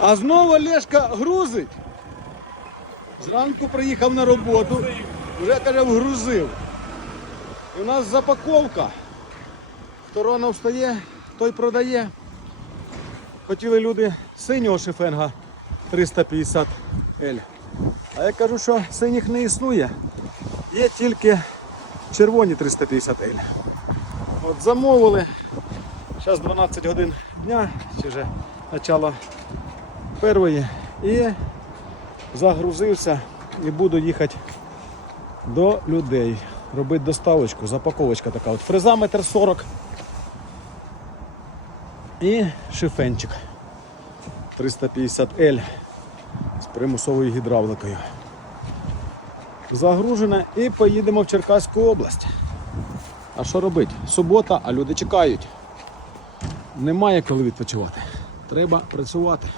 А знову Олешка грузить. Зранку приїхав на роботу, вже каже, вгрузив. І у нас запаковка. Хто рано встає, той продає. Хотіли люди синього шифенга 350 L. А я кажу, що синіх не існує. Є тільки червоні 350 L. От замовили. Зараз 12 годин дня, чи вже начало першої. І загрузився і буду їхати до людей. Робити доставочку, запаковочка така. От фреза метр 40 і шифенчик 350L з примусовою гідравликою. Загружена і поїдемо в Черкаську область. А що робити? Субота, а люди чекають. Немає коли відпочивати. Треба працювати.